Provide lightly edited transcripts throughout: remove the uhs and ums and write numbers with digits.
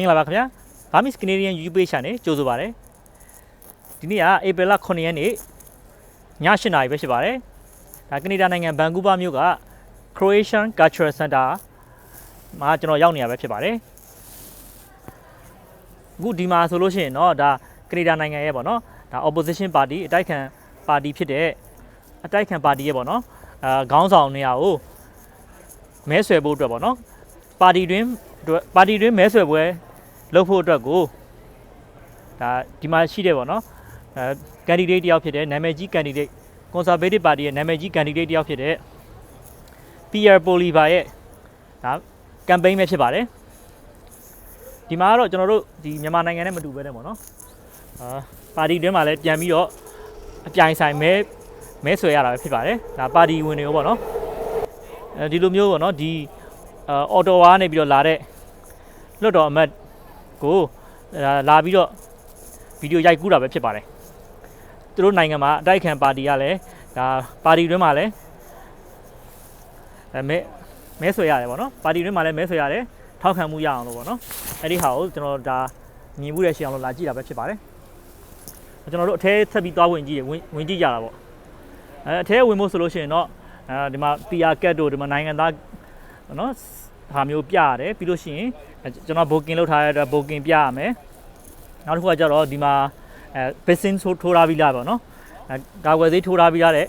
မင်္ဂလာပါခင်ဗျာ Burmese Canadian YouTube channel ကြိုဆိုပါရစေဒီနေ့က April 9 ရက်နေ့ည8 နာရီပဲဖြစ်ပါတယ်ဒါကနေဒါနိုင်ငံ Vancouver မြို့က Croatian Cultural Center မှာကျွန်တော်ရောက်နေရပဲဖြစ်ပါတယ်အခုဒီမှာဆိုလို့ရှိရင်တော့ဒါကနေဒါနိုင်ငံရဲ့ပေါ့နော်ဒါ opposition party အတိုက်ခံပါတီဖြစ်တဲ့အတိုက်ခံပါတီရဲ့ပေါ့နော်ခေါင်းဆောင်နေရာကိုမဲဆွယ်ဖို့အတွက်ပေါ့နော်ပါတီတွင်မဲဆွယ်ပွဲလုပ်ဖို့အတွက်ကိုဒါဒီမှာရှိတယ်ပေါ့နော်candidate တယောက်ဖြစ်တဲ့နာမည်ကြီး candidate conservative party ရဲ့နာမည်ကြီး candidate တယောက်ဖြစ်တဲ့ Pierre Poilievre ရဲ့ဒါ campaign ပဲဖြစ်ပါတယ်ဒီမှာတော့ကျွန်တော်တို့ဒီမြန်မာနိုင်ငံနဲ့မတူပဲတဲ့ပေါ့နော်ပါတီတွင်းမှာလည်းပြန်ပြီးတော့အပြိုင်ဆိုင်မဲဆွယ်ရတာပဲဖြစ်ပါတယ်ဒါပါတီဝင်တွေကိုပေါ့နော်ဒီလိုမျိုးပေါ့နော်ဒီအော်တိုဝါနေပြီးတော့လာတဲ့လွတ်တော်အမတ်ကိုလာပြီးတော့ဗီဒီယိုရိုက်ကူးတာပဲဖြစ်ပါတယ်သူတို့နိုင်ငံမှာအတိုက်ခံပါတီကလည်းဒါပါတီတွင်းမှာလည်းမဲဆွယ်ရတယ်ပေါ့နော်ပါတီတွင်းမှာလည်းမဲဆွယ်ရတယ်ထောက်ခံမှုရအောင်လို့ပေါ့နော်အဲ့ဒီဟာကိုကျွန်တော်ဒါမြင်မှုရရှိအောင်လို့လာကြည့်တာပဲဖြစ်ပါတယ်ကျွန်တော်တို့အထဲဆက်ပြီးသွားဝင်ကြည့်ကြတာပေါ့အထဲဝင်ဖို့ဆိုလို့ရှိရင်တော့ဒီမှာ PR ကတ်တို့ဒီမှာနိုင်ငံသားနော်ဟာမျိုးပြရတယ်ပြီးလို့ရှိရင်ကျွန်တော် booking လုပ်ထားရတဲ့ booking ပြရမယ်နောက်တစ်ခုကကျတော့ဒီမှာvaccine ထိုးထားပြီးလားပေါ့နော်ကာကွယ်ဆေးထိုးထားပြီးရတဲ့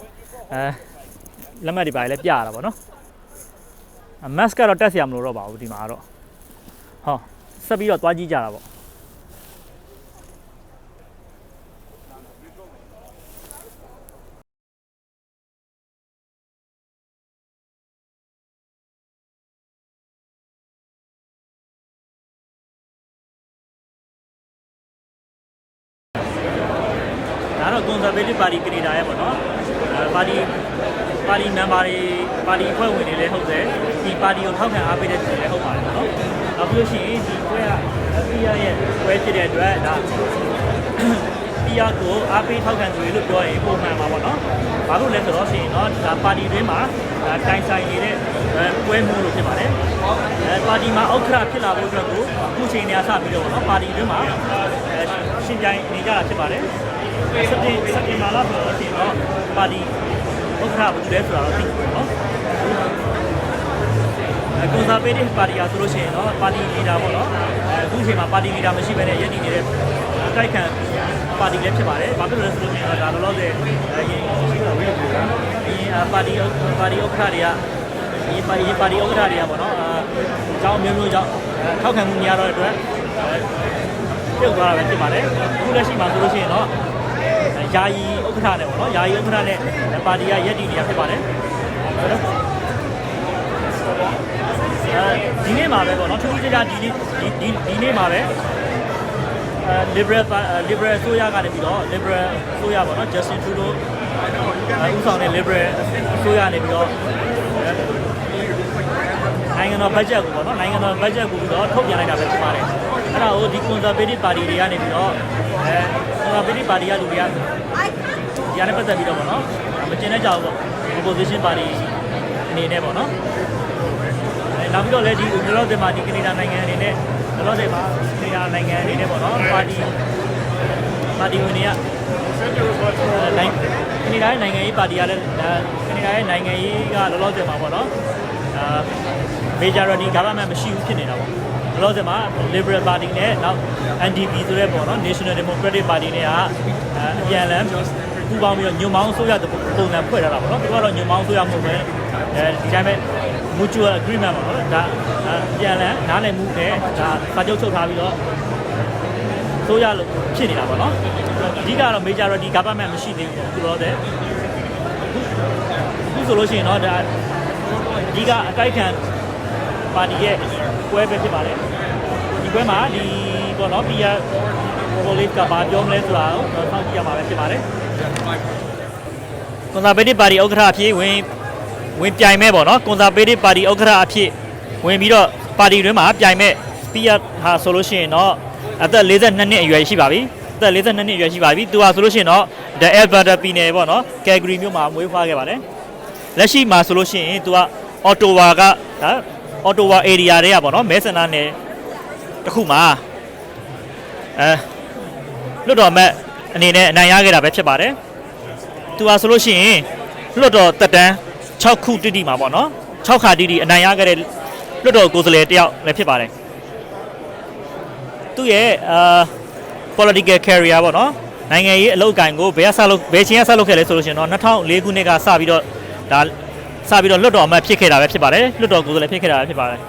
လက်မှတ်တွေပါလည်းပြရတာပေါ့နော်mask ကတော့တက်စရာမလိုတော့ပါဘူးဒီမှာကတော့ဟောဆက်ပြီးတော့သွားကြည့်ကြတာပေါ့ဒါတော့ conservative party ကနေဒါရဲ့ပေါ့နော်ပါတီ member တွေပါတီအဖွဲ့ဝင်တွေလည်းဟုတ်တယ်ဒီပါတီကိုထောက်ခံအားပေးတဲ့သူတွေလည်းဟုတ်ပါတယ်ပေါ့နော်နောက်ပြီးလို့ရှိရင်ဒီပွဲက PR ရဲ့ပွဲဖြစ်တဲ့အတွက်ဒါ PR ကိုအားပေးထောက်ခံသူတွေလို့ပြောရင်ပုံမှန်ပါပေါ့နော်ဘာလို့လဲဆိုတော့ရှင်နော်ဒါပါတီတွင်းမှာတိုင်ဆိုင်နေတဲ့ပွဲမှုလို့ဖြစ်ပါတယ်ပါတီမှာဥက္ကဋ္ဌဖြစ်လာဖို့အတွက်ကိုအခုချိန်နေရာစပြီးတော့ပေါ့နော်ပါတီတွင်းမှာရှင်ပြိုင်နေကြတာဖြစ်ပါတယ်စက်တင်ဘာလဆိုတော့ရှင်တော့ပါတီဥက္ကဋ္ဌဘယ်သူလဲဆိုတာတော့သိတယ်နော်conservative party ဆိုလို့ရှိရင်တော့ပါတီလီဒါပေါ့နော်အခုချိန်မှာပါတီလီဒါမရှိဘဲနဲ့ရည်တည်နေတဲ့တိုက်ခံပါတီလည်းဖြစ်ပါတယ်ဘာဖြစ်လို့လဲဆိုလို့ရှိရင်တော့ဒါလောလောဆယ်ပါတီဥက္ကဋ္ဌတွေကပါတီဥက္ကဋ္ဌတွေကပေါ့နော်အကြောင်းမျိုးကြောင့်ထောက်ခံမှုများတော့တဲ့အတွက်ပြုတ်သွားတာပဲဖြစ်ပါတယ်အခုလက်ရှိမှာဆိုလို့ရှိရင်တော့ယာယီဥက္ကဋ္ဌနဲ့ပေါ့နော်ယာယီဥက္ကဋ္ဌနဲ့ပါတီကရည်တည်နေတာဖြစ်ပါတယ်ဒီနေ့မှာပဲပေါ့နော်ထူးထူးခြားခြားဒီနေ့မှာပဲliberal အစိုးရကနေပြီးတော့ liberal အစိုးရပေါ့နော် Justin Trudeau ဦးဆောင်တဲ့ liberal အစိုးရနေပြီးတော့နိုင်ငံတော် budget ကိုပေါ့နော်နိုင်ငံတော် budget ကိုပြီးတော့ထုတ်ပြန်လိုက်တာပဲဖြစ်ပါတယ်အဲ့ဒါကိုဒီ conservative party တွေကနေပြီးတော့conservative party ကလူတွေကဒီကနေပတ်သက်ပြီးတော့ပေါ့နော်မကျင်တဲ့ကြောက်ပေါ့ opposition party အနေနဲ့ပေါ့နော်နောက်ပြီးတော့လည်းဒီလောလောဆယ်မှာဒီကနေဒါနိုင်ငံအနေနဲ့လောလောဆယ်မှာကနေဒါနိုင်ငံအနေနဲ့ပေါ့နော်ပါတီဝင်တွေကကနေဒါရဲ့နိုင်ငံရေးပါတီကလည်းကနေဒါရဲ့နိုင်ငံရေးကလောလောဆယ်မှာပေါ့နော်majority government မရှိဘူးဖြစ်နေတာပေါ့လောလောဆယ်မှာ liberal party နဲ့နောက် NDP ဆိုတဲ့ပေါ့နော် national democratic party နဲ့ကအပြန်လမ်းပူးပေါင်းပြီးတော့ညွန့်ပေါင်းဆိုရတဲ့ပုံစံဖွဲ့ထားတာပေါ့နော်သူကတော့ညွန့်ပေါင်းဆိုရမှုပဲဒီတိုင်းပဲ mutual agreement ပေါ့နော်ဒါပြန်လည်နားလည်မှုနဲ့ဒါစာချုပ်ချုပ်ထားပြီးတော့ဆိုရလို့ဖြစ်နေတာပေါ့နော်အဓိကတော့ majority government မရှိသေးဘူးဆိုတော့အခုဆိုလို့ရှိရင်တော့ဒါအဓိကအတိုက်ခံပါတီရဲ့ပွဲပဲဖြစ်ပါတယ်ဒီပွဲမှာဒီပေါ့နော် Pierre Poilievre ကဘာပြောမလဲဆိုတာကိုတော့စောင့်ကြည့်ရမှာပဲဖြစ်ပါတယ် conservative party ဥက္ကဋ္ဌအဖြစ်ဝင်ပြိုင်မဲ့ပေါ့နော် conservative party ဥက္ကဋ္ဌအဖြစ်ဝင်ပြီးတော့ပါတီတွင်းမှာပြိုင်မဲ့ Pierre ဟာဆိုလို့ရှိရင်တော့အသက်42နှစ်အရွယ်ရှိပါပြီအသက်42နှစ်အရွယ်ရှိပါပြီသူဟာဆိုလို့ရှိရင်တော့ the Alberta ပြည်နယ်ပေါ့နော် Calgary မြို့မှာမွေးဖွားခဲ့ပါတယ်လက်ရှိမှာဆိုလို့ရှိရင်သူက Ottawa ကဒါ Ottawa area တွေကပေါ့နော်မဲဆန္ဒနယ် တစ်ခုမှာလွတ်တော်မဲ့အနေနဲ့အနိုင်ရခဲ့တာပဲဖြစ်ပါတယ်သူဟာဆိုလို့ရှိရင်လွတ်တော်တက်တန်း6ခုတိတိမှာပေါ့နော်6ခါတိတိအနိုင်ရခဲ့တဲ့လွတ်တော်ကိုယ်စားလှယ်တယောက်လည်းဖြစ်ပါတယ်သူရဲ့political career ပေါ့နော်နိုင်ငံရေးအလုပ်ကိုင်ကိုဘယ်ချင်းကဆက်လုပ်ခဲ့လဲဆိုလို့ရှိရင်တော့2004ခုနှစ်ကစပြီးတော့လွတ်တော်အမတ်ဖြစ်ခဲ့တာပဲဖြစ်ပါတယ်လွတ်တော်ကိုယ်စားလှယ်ဖြစ်ခဲ့တာပဲဖြစ်ပါတယ်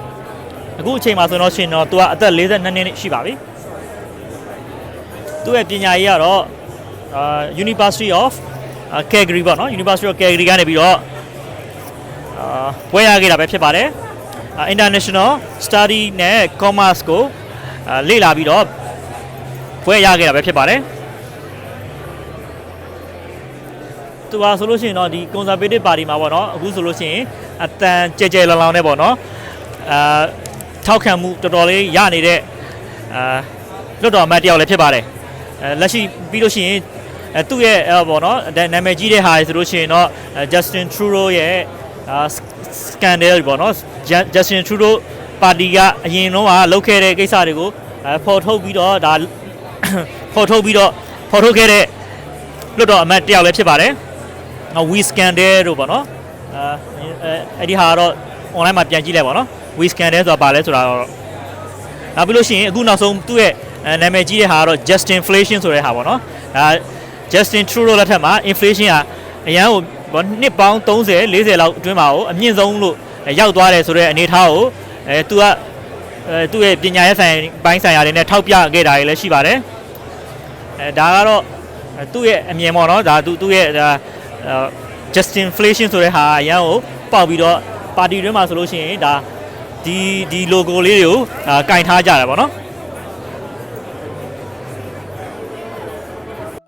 အခုအချိန်မှာဆိုတော့ရှင်တော့သူကအသက်42နှစ်ရှိပါပြီသူ့ရဲ့ပညာရေးကတော့University of Calgary ပေါ့နော် University of Calgary ကနေပြီးတော့ဘွဲ့ရခဲ့တာပဲဖြစ်ပါတယ် International Study နဲ့ Commerce ကိုလေ့လာပြီးတော့ဘွဲ့ရခဲ့တာပဲဖြစ်ပါတယ်သူကဆိုလို့ရှိရင်တော့ဒီ Conservative Party မှာပေါ့နော်အခုဆိုလို့ရှိရင်အတန်ကြဲလောင်လောင်နဲ့ပေါ့နော်ထောက်ခံမှုတော်တော်လေးရနေတဲ့လွတ်တော်အမတ်တယောက်လည်းဖြစ်ပါတယ်လက်ရှိပြီးလို့ရှိရင်သူ့ရဲ့ပေါ့နော်နာမည်ကြီးတဲ့ဟာဆိုလို့ရှိရင်တော့ Justin Trudeau ရဲ့ scandal ပေါ့နော် Justin Trudeau ပါတီကအရင်တော့လုပ်ခဲ့တဲ့ကိစ္စတွေကိုဖော်ထုတ်ပြီးတော့ဒါဖော်ထုတ်ခဲ့တဲ့လွတ်တော်အမတ်တယောက်လည်းဖြစ်ပါတယ်We scandal တို့ပေါ့နော်အဲ့ဒီဟာတော့ online မှာပြန်ကြည့်လိုက်ပါနော် We scandal ဆိုတာဘာလဲဆိုတာတော့နောက်ပြီးလို့ရှိရင်အခုနောက်ဆုံးသူ့ရဲ့နာမည်ကြီးတဲ့ဟာကတော့ Justin Inflation ဆိုတဲ့ဟာပေါ့နော်Justin Trudeau လက်ထက်မှာ inflation ကအရန်ကိုနှစ်ပေါင်း30 40လောက်အတွင်းမှာအမြင့်ဆုံးလို့ရောက်သွားတယ်ဆိုတဲ့အနေအထားကိုသူကသူ့ရဲ့ပညာရေးပိုင်းဆိုင်ရာတွေနဲ့ထောက်ပြခဲ့တာတွေလည်းရှိပါတယ်ဒါကတော့သူ့ရဲ့အမြင်ပေါ့နော်ဒါသူ့ရဲ့Justin Inflation ဆိုတဲ့ဟာအရန်ကိုပေါက်ပြီးတော့ပါတီတွင်းမှာဆိုလို့ရှိရင်ဒါဒီ logo လေးတွေကိုကင်ထားကြတယ်ပေါ့နော်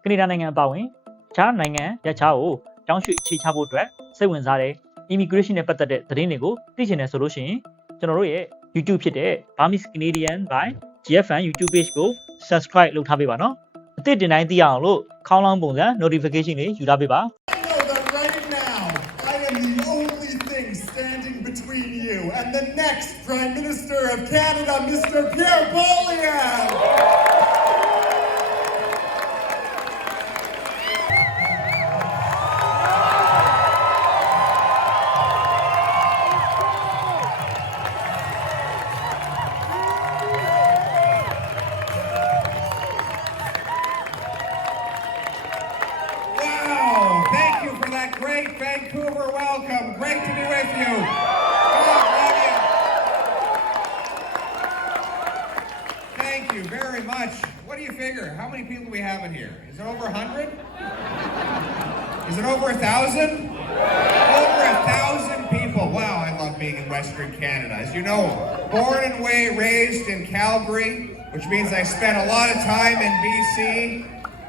ကနေဒါနိုင်ငံအပါအဝင်ခြားနိုင်ငံရပ်ခြားကိုတောင်းရွှေ့ခြေချဖို့အတွက်စိတ်ဝင်စားတဲ့ immigration နဲ့ပတ်သက်တဲ့သတင်းတွေကိုသိချင်တယ်ဆိုလို့ရှိရင်ကျွန်တော်တို့ရဲ့ YouTube ဖြစ်တဲ့ Burmese Canadian by GFN YouTube page ကို subscribe လုပ်ထားပေးပါနော်အသစ်တင်တိုင်းသိရအောင်လို့ခေါင်းလောင်းပုံစံ notification တွေယူထားပေးပါAnd the next Prime Minister of Canada, Mr. Pierre Poilievre. Wow, thank you for that great Vancouver welcome. Great to be with you. Thank you very much. What do you figure? How many people do we have in here? Is it over 100? Is it over 1,000? Over 1,000 people. Wow, I love being in Western Canada. As you know, born and raised in Calgary, which means I spent a lot of time in BC.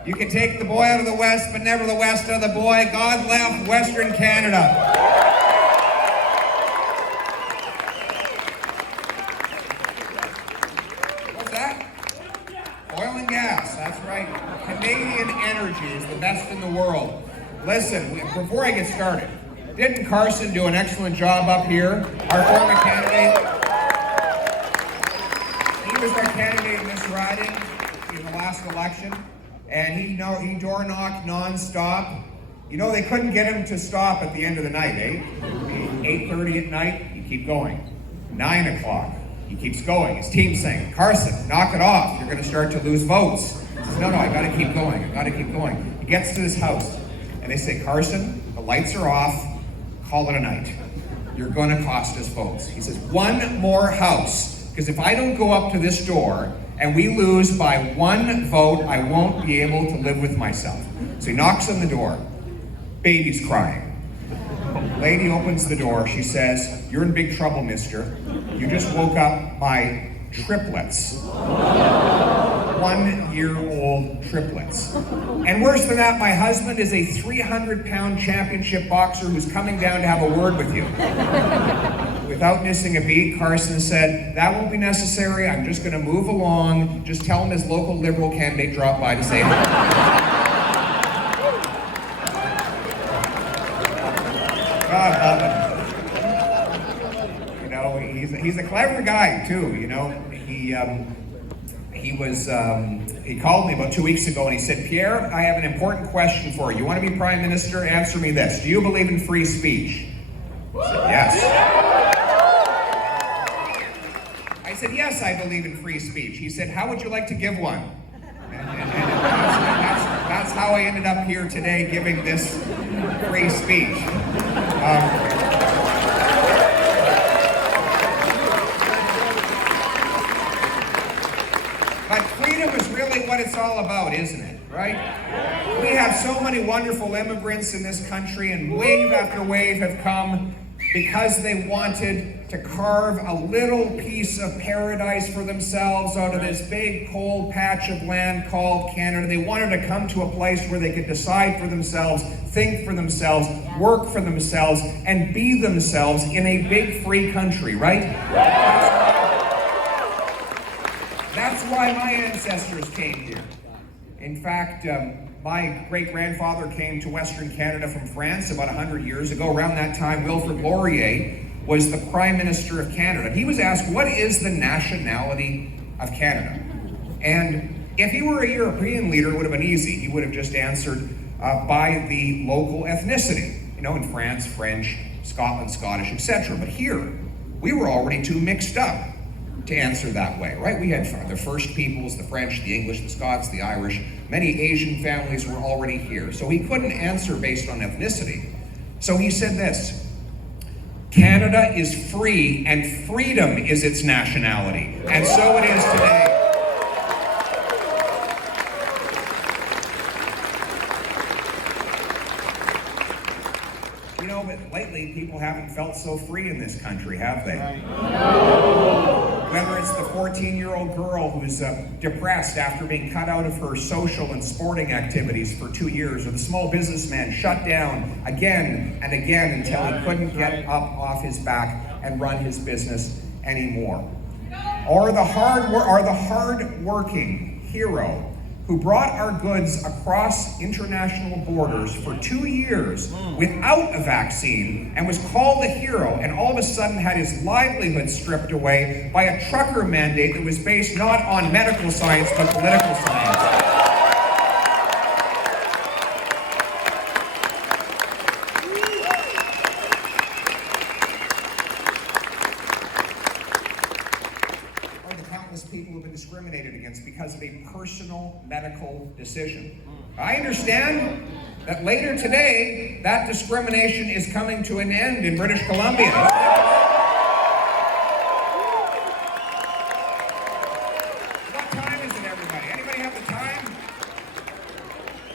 You can take the boy out of the West, but never the West out of the boy. God left Western Canada. Oil and gas, that's right. Canadian energy is the best in the world. Listen, before I get started, didn't Carson do an excellent job up here? Our former candidate. He was our candidate in this riding in the last election, and he door knocked non-stop. You know, they couldn't get him to stop at the end of the night, 8:30 at night, you keep going. 9 o'clock. He keeps going. His team's saying, Carson, knock it off. You're going to start to lose votes. He says, no, I got to keep going. I got to keep going. He gets to this house, and they say, Carson, the lights are off. Call it a night. You're going to cost us votes. He says, one more house, because if I don't go up to this door and we lose by one vote, I won't be able to live with myself. So he knocks on the door. Baby's crying. Lady opens the door. She says, you're in big trouble, mister. You just woke up my triplets. 1-year-old triplets. And worse than that, my husband is a 300-pound championship boxer who's coming down to have a word with you. Without missing a beat, Carson said, that won't be necessary. I'm just going to move along. Just tell him his local Liberal candidate dropped by to say hi. God love him. You know, he's a clever guy too. You know, he called me about 2 weeks ago and he said, Pierre, I have an important question for you. You want to be Prime Minister? Answer me this. Do you believe in free speech? I said, yes. I said, yes, I believe in free speech. He said, how would you like to give one? And that's how I ended up here today giving this free speech. But freedom is really what it's all about, isn't it? Right? We have so many wonderful immigrants in this country, and wave after wave have come because they wanted to carve a little piece of paradise for themselves out of this big cold patch of land called Canada. They wanted to come to a place where they could decide for themselves, think for themselves, work for themselves, and be themselves in a big free country, right? That's why my ancestors came here. In fact, my great-grandfather came to Western Canada from France about 100 years ago. Around that time, Wilfrid Laurier was the Prime Minister of Canada. He was asked, what is the nationality of Canada? And if he were a European leader, it would have been easy. He would have just answered by the local ethnicity. You know, in France, French, Scotland, Scottish, etc. But here, we were already too mixed up to answer that way, right? We had the First Peoples, the French, the English, the Scots, the Irish. Many Asian families were already here. So he couldn't answer based on ethnicity. So he said this: Canada is free and freedom is its nationality. And so it is today. You know, but lately people haven't felt so free in this country, have they? Whether it's the 14-year-old girl who's depressed after being cut out of her social and sporting activities for 2 years, or the small businessman shut down again and again until he couldn't get up off his back and run his business anymore. Or the hard-working hero who brought our goods across international borders for 2 years without a vaccine and was called a hero, and all of a sudden had his livelihood stripped away by a trucker mandate that was based not on medical science but political science. People have been discriminated against because of a personal medical decision. I understand that later today, that discrimination is coming to an end in British Columbia. What time is it, everybody? Anybody have the time?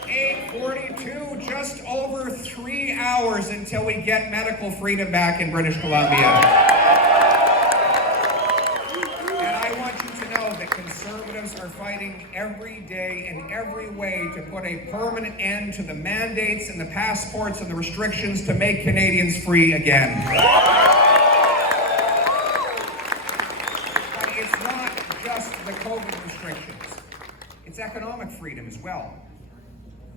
8:42, just over 3 hours until we get medical freedom back in British Columbia. Conservatives are fighting every day in every way to put a permanent end to the mandates and the passports and the restrictions to make Canadians free again. But it's not just the COVID restrictions. It's economic freedom as well.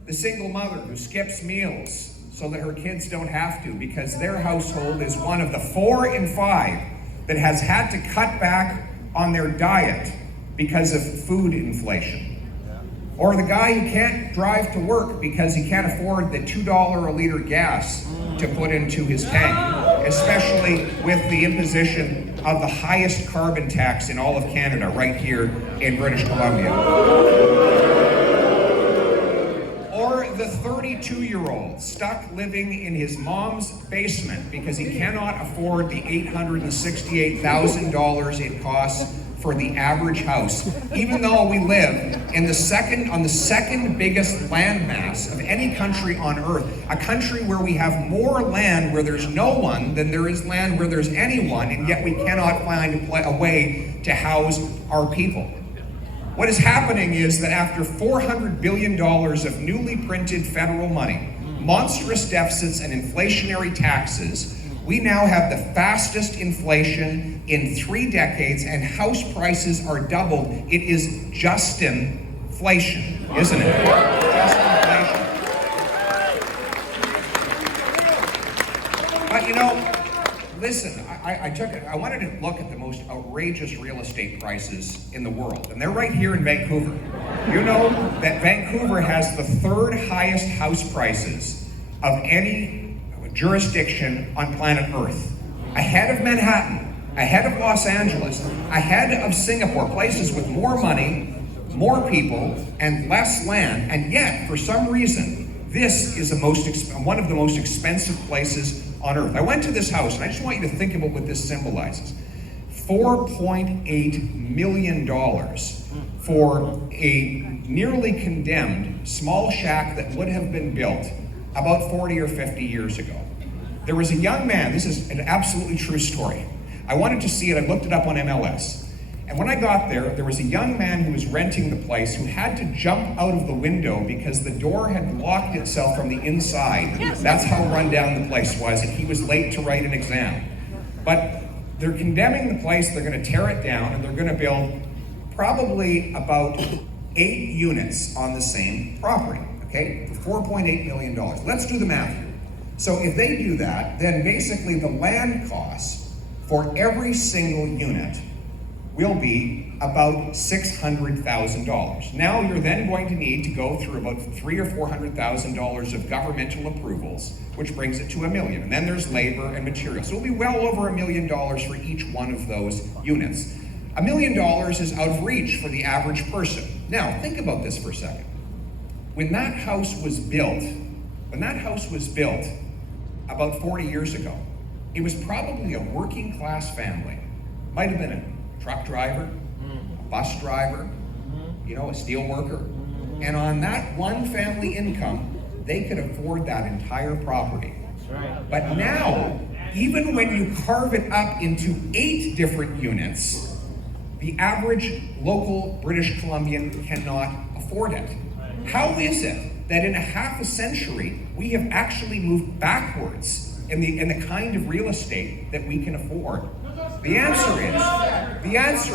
The single mother who skips meals so that her kids don't have to because their household is one of the 4 in 5 that has had to cut back on their diet because of food inflation. Or the guy who can't drive to work because he can't afford the $2 a liter gas to put into his tank, especially with the imposition of the highest carbon tax in all of Canada right here in British Columbia. Or the 32-year-old stuck living in his mom's basement because he cannot afford the $868,000 it costs for the average house, even though we live in on the second biggest landmass of any country on earth, a country where we have more land where there's no one than there is land where there's anyone, and yet we cannot find a way to house our people. What is happening is that after $400 billion of newly printed federal money, monstrous deficits and inflationary taxes, we now have the fastest inflation in 3 decades, and house prices are doubled. It is just inflation, isn't it? Just inflation. But you know, Listen, I wanted to look at the most outrageous real estate prices in the world, and they're right here in Vancouver. You know that Vancouver has the third highest house prices of any jurisdiction on planet Earth, ahead of Manhattan, ahead of Los Angeles, ahead of Singapore, places with more money, more people, and less land, and yet, for some reason, this is one of the most expensive places on Earth. I went to this house, and I just want you to think about what this symbolizes. $4.8 million for a nearly condemned small shack that would have been built about 40 or 50 years ago. There was a young man, this is an absolutely true story. I wanted to see it, I looked it up on MLS. And when I got there, there was a young man who was renting the place who had to jump out of the window because the door had locked itself from the inside. That's how run down the place was, and he was late to write an exam. But they're condemning the place, they're going to tear it down, and they're going to build probably about 8 units on the same property, okay, for $4.8 million. Let's do the math here. So if they do that, then basically the land cost for every single unit will be about $600,000. Now you're then going to need to go through about $300,000 or $400,000 of governmental approvals, which brings it to $1 million. And then there's labor and material. So it'll be well over $1 million for each one of those units. $1 million is out of reach for the average person. Now think about this for a second. When that house was built about 40 years ago, it was probably a working class family. Might have been a truck driver, a bus driver, a steel worker. And on that one family income, they could afford that entire property. But now, even when you carve it up into 8 different units, the average local British Columbian cannot afford it. How is it that in a half a century, we have actually moved backwards in the kind of real estate that we can afford? The answer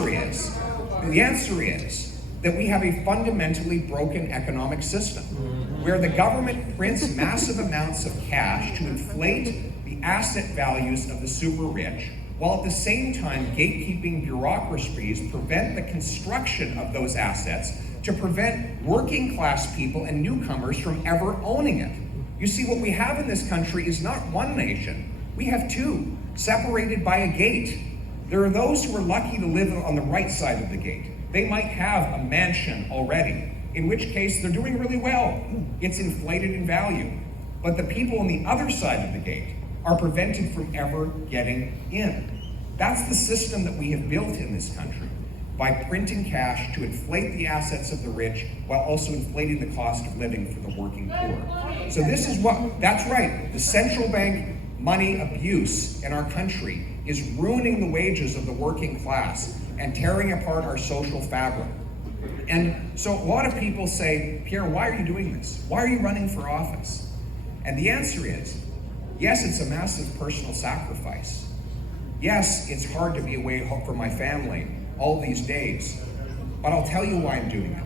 is that we have a fundamentally broken economic system where the government prints massive amounts of cash to inflate the asset values of the super rich, while at the same time gatekeeping bureaucracies prevent the construction of those assets to prevent working class people and newcomers from ever owning it. You see, what we have in this country is not one nation, we have 2, separated by a gate. There are those who are lucky to live on the right side of the gate. They might have a mansion already, in which case they're doing really well. It's inflated in value. But the people on the other side of the gate are prevented from ever getting in. That's the system that we have built in this country, by printing cash to inflate the assets of the rich while also inflating the cost of living for the working poor. So that's right, the central bank money abuse in our country is ruining the wages of the working class and tearing apart our social fabric. And so a lot of people say, Pierre, why are you doing this? Why are you running for office? And the answer is, yes, it's a massive personal sacrifice. Yes, it's hard to be away from my family all these days, but I'll tell you why I'm doing it.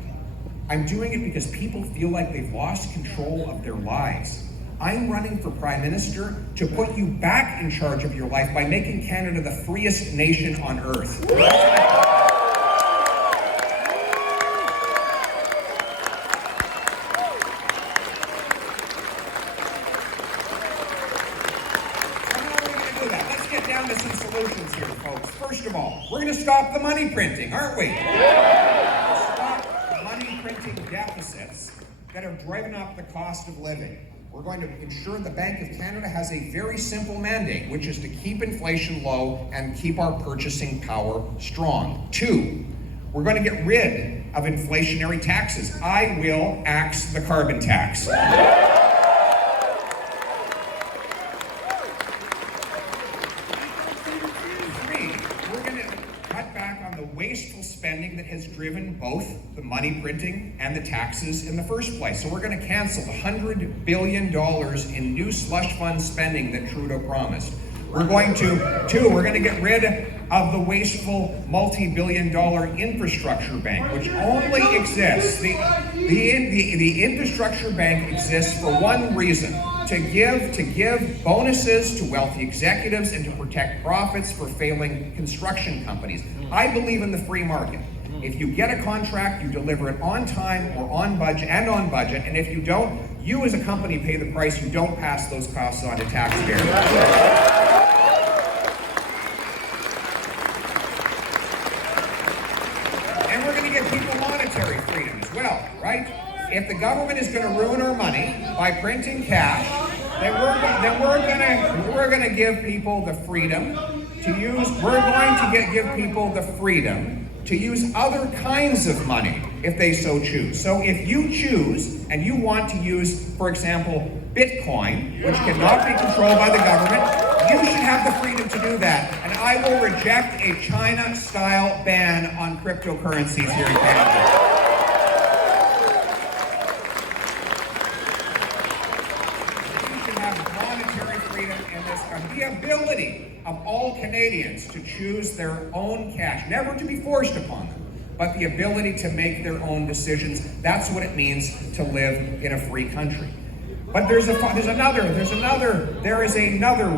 I'm doing it because people feel like they've lost control of their lives. I'm running for Prime Minister to put you back in charge of your life by making Canada the freest nation on earth. Let's get down to some solutions here, folks. First of all, we're going to stop the money printing, aren't we? Stop the money printing deficits that have driven up the cost of living. We're going to ensure the Bank of Canada has a very simple mandate, which is to keep inflation low and keep our purchasing power strong. 2, we're going to get rid of inflationary taxes. I will axe the carbon tax. 3, we're going to cut back on the wasteful spending that has driven both the money printing and the taxes in the first place. So we're going to cancel the $100 billion in new slush fund spending that Trudeau promised. We're going to get rid of the wasteful multi-billion-dollar infrastructure bank, which only exists. The infrastructure bank exists for one reason, to give bonuses to wealthy executives and to protect profits for failing construction companies. I believe in the free market. If you get a contract, you deliver it on time or on budget, and if you don't, you as a company pay the price. You don't pass those costs on to taxpayers. And we're going to give people monetary freedom as well, right? If the government is going to ruin our money by printing cash, then we're going to give people the freedom to use. We're going to give people the freedom to use other kinds of money if they so choose. So if you choose and you want to use, for example, Bitcoin, which cannot be controlled by the government, you should have the freedom to do that. And I will reject a China-style ban on cryptocurrencies here in Canada. The ability of all Canadians to choose their own cash, never to be forced upon them, but the ability to make their own decisions. That's what it means to live in a free country. But there is another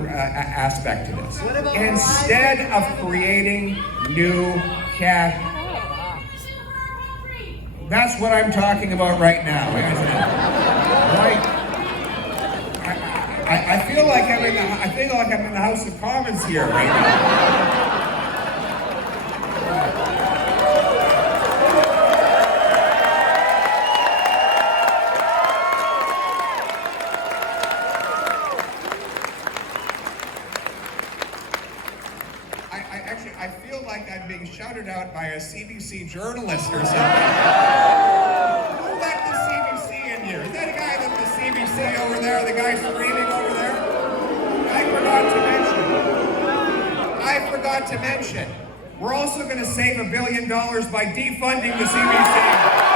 aspect to this. Instead of creating new cash, that's what I'm talking about right now, isn't it? Right? I feel like I'm in the House of Commons here right now. I feel like I'm being shouted out by a CBC journalist or something. Who let the CBC in here? Is that a guy that the CBC over there, the guy screaming over there? I forgot to mention, we're also going to save $1 billion by defunding the CBC.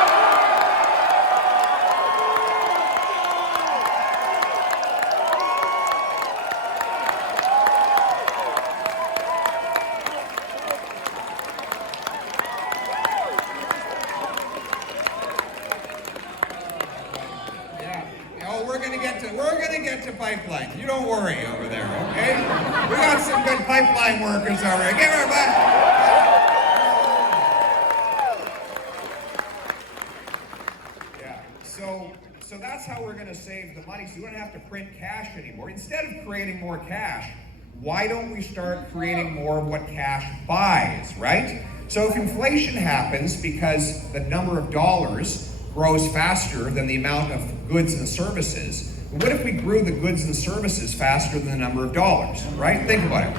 We're gonna get to pipelines. You don't worry over there, okay? We got some good pipeline workers over here. Give her back. Yeah. So that's how we're gonna save the money. So we don't have to print cash anymore. Instead of creating more cash, why don't we start creating more of what cash buys, right? So if inflation happens because the number of dollars grows faster than the amount of goods and services, what if we grew the goods and services faster than the number of dollars, right? Think about it.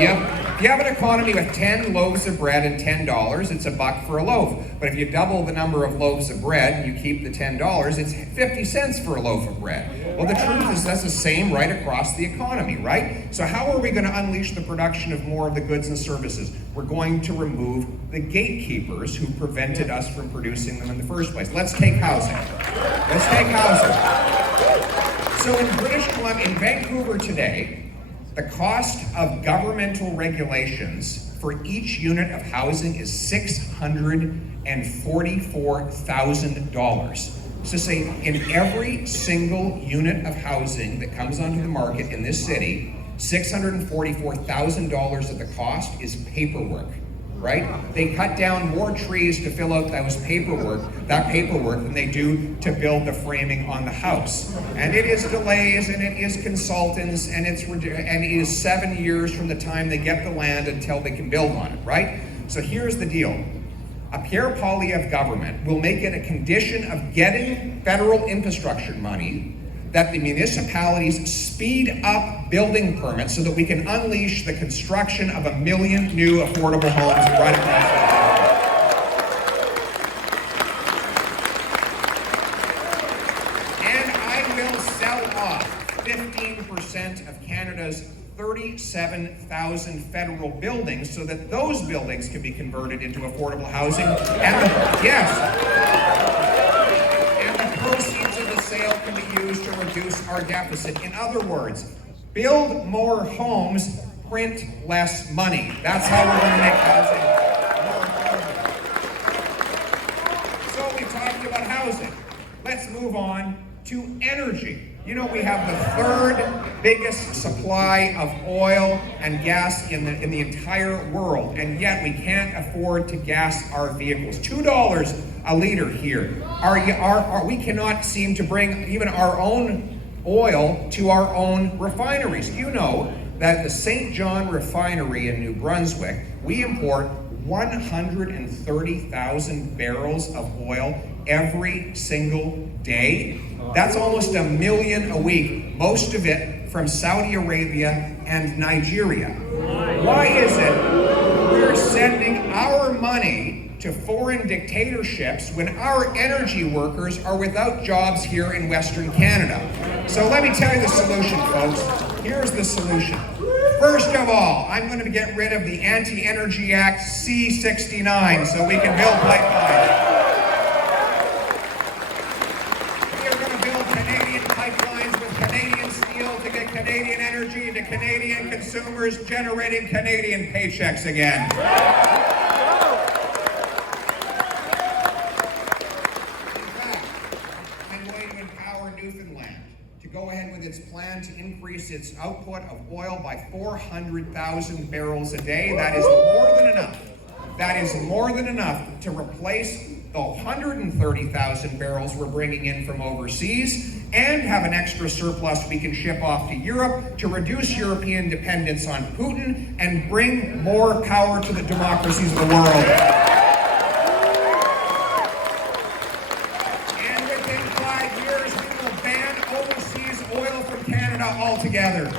If you have an economy with 10 loaves of bread and $10, it's $1 for a loaf. But if you double the number of loaves of bread and you keep the $10, it's 50 cents for a loaf of bread. Well, the truth is that's the same right across the economy, right? So how are we going to unleash the production of more of the goods and services? We're going to remove the gatekeepers who prevented us from producing them in the first place. Let's take housing. So in British Columbia, in Vancouver today, the cost of governmental regulations for each unit of housing is $644,000. So say in every single unit of housing that comes onto the market in this city, $644,000 of the cost is paperwork, right? They cut down more trees to fill out that paperwork than they do to build the framing on the house. And it is delays, and it is consultants, and it is 7 years from the time they get the land until they can build on it, right? So here's the deal. A Pierre Poilievre government will make it a condition of getting federal infrastructure money that the municipalities speed up building permits so that we can unleash the construction of 1 million new affordable homes right across the country. And I will sell off 15% of Canada's 37,000 federal buildings so that those buildings can be converted into affordable housing. And the proceeds of the sale can be used to reduce our deficit. In other words, build more homes, print less money. That's how we're going to make housing more affordable. So we talked about housing. Let's move on to energy. You know, we have the third biggest supply of oil and gas in the entire world, and yet we can't afford to gas our vehicles. $2 a liter here. We cannot seem to bring even our own oil to our own refineries. You know that the St. John refinery in New Brunswick, we import 130,000 barrels of oil every single day. That's almost 1 million a week, most of it from Saudi Arabia and Nigeria. Why is it we're sending our money to foreign dictatorships when our energy workers are without jobs here in Western Canada? So let me tell you the solution, folks. Here's the solution. First of all, I'm going to get rid of the Anti-Energy Act C-69 so we can build pipelines. We are going to build Canadian pipelines with Canadian steel to get Canadian energy to Canadian consumers, generating Canadian paychecks again. In fact, I'm going to empower Newfoundland to go ahead with its plan to increase its output of oil by 400,000 barrels a day. That is more than enough. That is more than enough to replace the 130,000 barrels we're bringing in from overseas and have an extra surplus we can ship off to Europe to reduce European dependence on Putin and bring more power to the democracies of the world. Altogether. But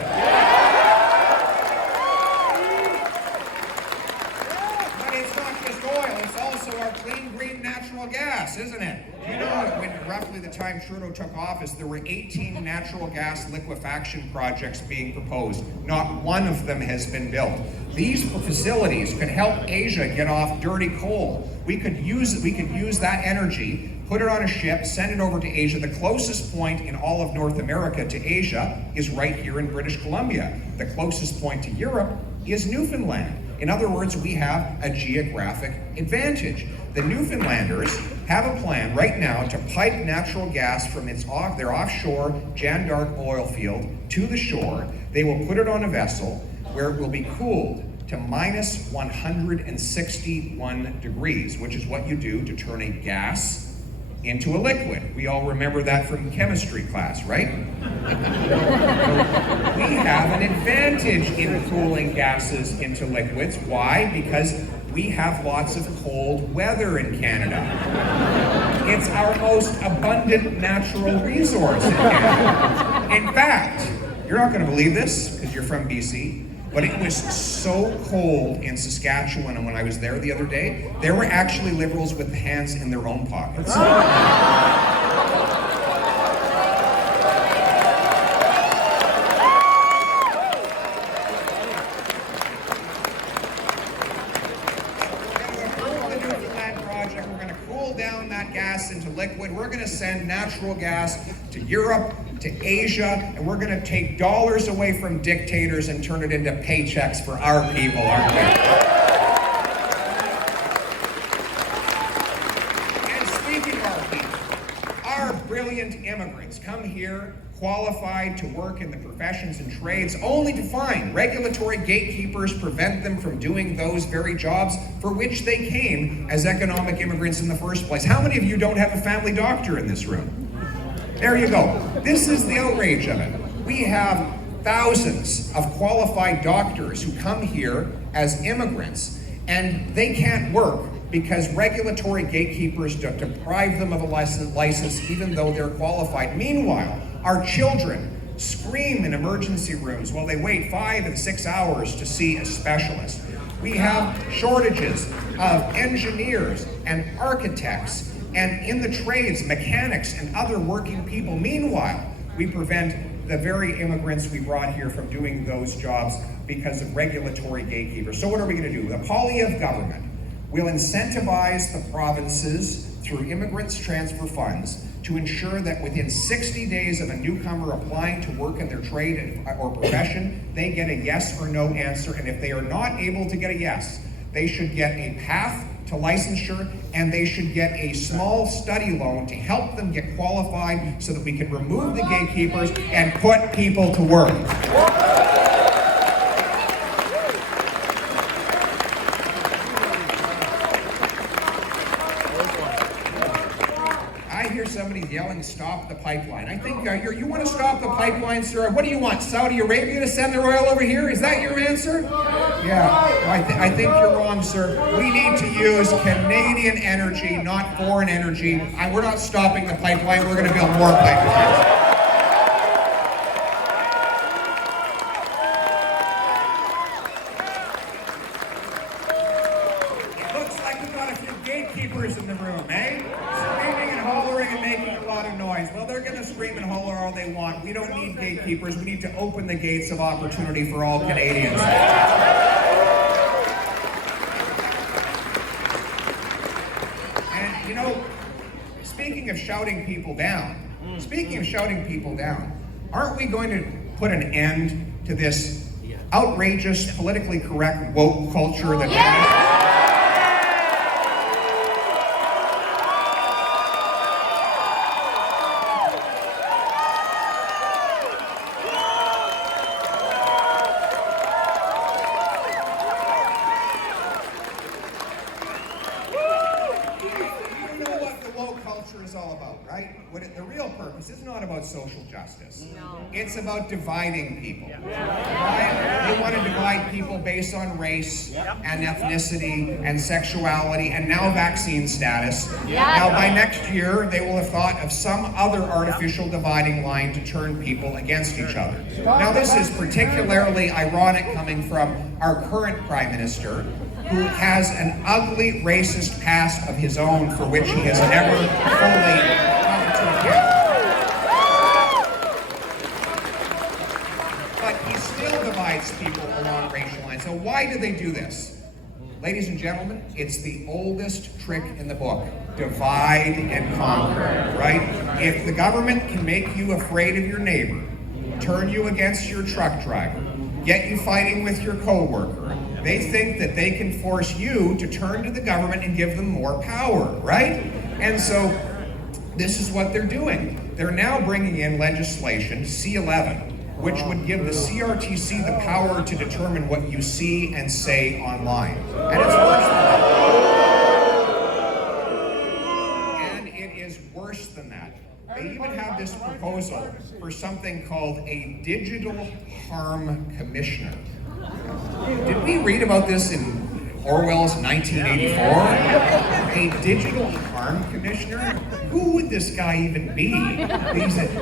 it's not just oil, it's also our clean, green, natural gas, isn't it? You know, when roughly the time Trudeau took office, there were 18 natural gas liquefaction projects being proposed. Not one of them has been built. These facilities could help Asia get off dirty coal. We could use that energy, put it on a ship, send it over to Asia. The closest point in all of North America to Asia is right here in British Columbia. The closest point to Europe is Newfoundland. In other words, we have a geographic advantage. The Newfoundlanders have a plan right now to pipe natural gas from their offshore Jeanne d'Arc oil field to the shore. They will put it on a vessel where it will be cooled to minus 161 degrees, which is what you do to turn a gas into a liquid. We all remember that from chemistry class, right? We have an advantage in cooling gases into liquids. Why? Because we have lots of cold weather in Canada. It's our most abundant natural resource in Canada. In fact, you're not going to believe this because you're from BC, but it was so cold in Saskatchewan, and when I was there the other day, there were actually Liberals with hands in their own pockets. Into liquid. We're going to send natural gas to Europe, to Asia, and we're going to take dollars away from dictators and turn it into paychecks for our people, aren't we? And speaking of our people, our brilliant immigrants come here qualified to work in the professions and trades, only to find regulatory gatekeepers prevent them from doing those very jobs for which they came as economic immigrants in the first place. How many of you don't have a family doctor in this room? There you go. This is the outrage of it. We have thousands of qualified doctors who come here as immigrants, and they can't work because regulatory gatekeepers deprive them of a license even though they're qualified. Meanwhile, our children scream in emergency rooms while they wait 5 and 6 hours to see a specialist. We have shortages of engineers and architects and in the trades, mechanics and other working people. Meanwhile, we prevent the very immigrants we brought here from doing those jobs because of regulatory gatekeepers. So what are we going to do? The Poilievre government will incentivize the provinces through immigrants transfer funds to ensure that within 60 days of a newcomer applying to work in their trade or profession, they get a yes or no answer. And if they are not able to get a yes, they should get a path to to licensure, and they should get a small study loan to help them get qualified so that we can remove the gatekeepers and put people to work. I hear somebody yelling, "Stop the pipeline." I think you want to stop the pipeline, sir? What do you want, Saudi Arabia to send their oil over here? Is that your answer? Yeah, I think you're wrong, sir. We need to use Canadian energy, not foreign energy. We're not stopping the pipeline. We're going to build more pipelines. It looks like we've got a few gatekeepers in the room, eh? Screaming and hollering and making a lot of noise. Well, they're going to scream and holler all they want. We don't need gatekeepers. We need to open the gates of opportunity for all Canadians. And, you know, speaking of shouting people down, aren't we going to put an end to this outrageous, politically correct woke culture that is all about, right? The real purpose is not about social justice. No. It's about dividing people. They want to divide people based on race and ethnicity and sexuality and now vaccine status. Now by next year, they will have thought of some other artificial dividing line to turn people against each other. Now this is particularly ironic coming from our current Prime Minister, who has an ugly racist past of his own for which he has never fully come to account. But he still divides people along racial lines. So why do they do this? Ladies and gentlemen, it's the oldest trick in the book. Divide and conquer, right? If the government can make you afraid of your neighbor, turn you against your truck driver, get you fighting with your coworker, they think that they can force you to turn to the government and give them more power, right? And so this is what they're doing. They're now bringing in legislation, C11, which would give the CRTC the power to determine what you see and say online. And it's worse than that. And it is worse than that. They even have this proposal for something called a digital harm commissioner. Did we read about this in Orwell's 1984? A digital harm commissioner? Who would this guy even be?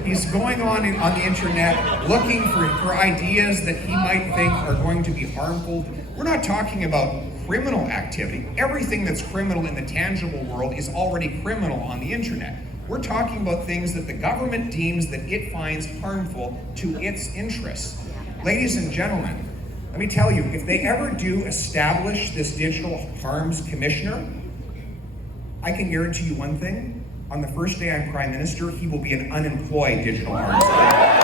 He's going on the internet looking for ideas that he might think are going to be harmful. We're not talking about criminal activity. Everything that's criminal in the tangible world is already criminal on the internet. We're talking about things that the government deems that it finds harmful to its interests. Ladies and gentlemen, let me tell you, if they ever do establish this digital harms commissioner, I can guarantee you one thing. On the first day I'm Prime Minister, he will be an unemployed digital harms commissioner.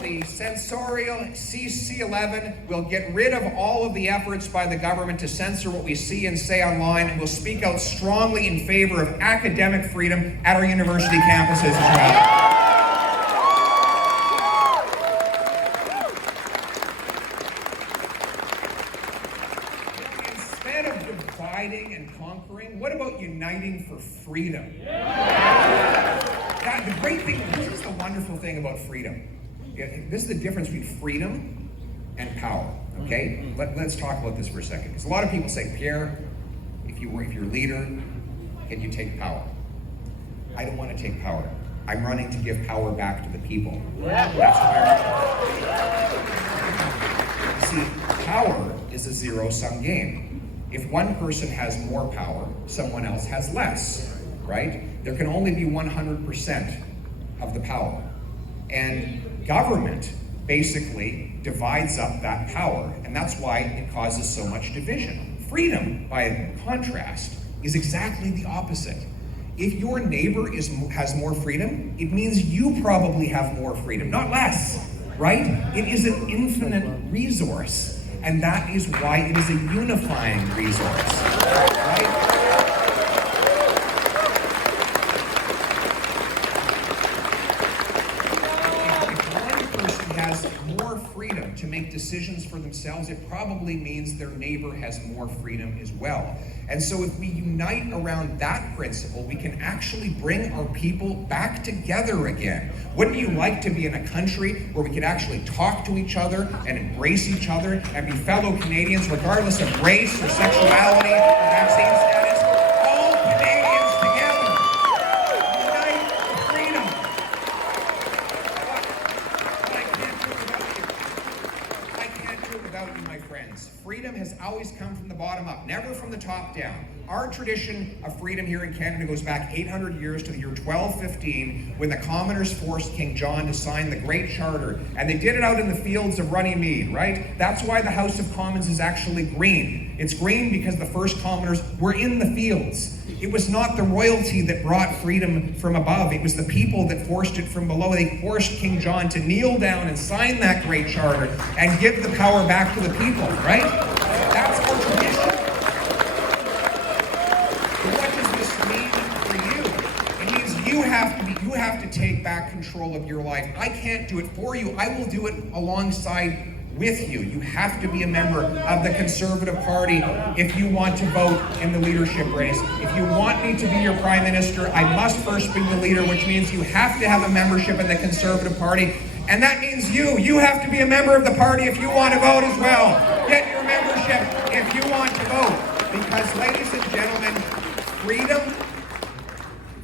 The censorial C11 will get rid of all of the efforts by the government to censor what we see and say online, and will speak out strongly in favor of academic freedom at our university campuses as well. Instead of dividing and conquering, what about uniting for freedom? The great thing, this is the wonderful thing about freedom. This is the difference between freedom and power, okay? Let's talk about this for a second. Because a lot of people say, Pierre, if you're leader, can you take power? I don't want to take power. I'm running to give power back to the people. That's why see, power is a zero-sum game. If one person has more power, someone else has less, right? There can only be 100% of the power. And government basically divides up that power, and that's why it causes so much division. Freedom, by contrast, is exactly the opposite. If your neighbor has more freedom, it means you probably have more freedom, not less, right? It is an infinite resource, and that is why it is a unifying resource, right? More freedom to make decisions for themselves, it probably means their neighbor has more freedom as well. And so if we unite around that principle, we can actually bring our people back together again. Wouldn't you like to be in a country where we could actually talk to each other and embrace each other and be fellow Canadians regardless of race or sexuality or vaccine status? All Canadians together. Unite for freedom. Without you, my friends. Freedom has always come from the bottom up, never from the top down. Our tradition of freedom here in Canada goes back 800 years to the year 1215, when the commoners forced King John to sign the Great Charter, and they did it out in the fields of Runnymede, right? That's why the House of Commons is actually green. It's green because the first commoners were in the fields. It was not the royalty that brought freedom from above. It was the people that forced it from below. They forced King John to kneel down and sign that Great Charter and give the power back to the people, right? That's our tradition. And what does this mean for you? It means you have to take back control of your life. I can't do it for you. I will do it alongside with you. You have to be a member of the Conservative Party if you want to vote in the leadership race. If you want me to be your Prime Minister, I must first be the leader, which means you have to have a membership in the Conservative Party. And that means you have to be a member of the party if you want to vote as well. Get your membership if you want to vote. Because, ladies and gentlemen,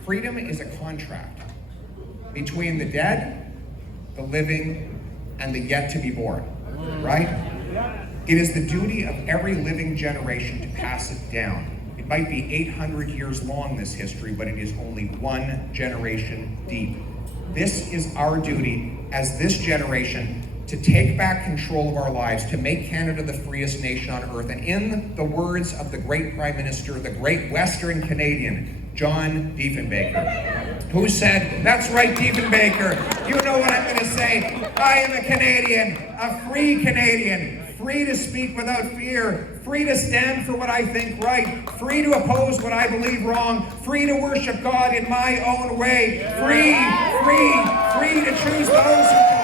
freedom is a contract between the dead, the living, and the yet to be born. Right? It is the duty of every living generation to pass it down. It might be 800 years long, this history, but it is only one generation deep. This is our duty as this generation to take back control of our lives, to make Canada the freest nation on earth. And in the words of the great Prime Minister, the great Western Canadian, John Diefenbaker, who said, "That's right, Diefenbaker, you know what I'm going to say. I am a Canadian, a free Canadian, free to speak without fear, free to stand for what I think right, free to oppose what I believe wrong, free to worship God in my own way, free to choose those who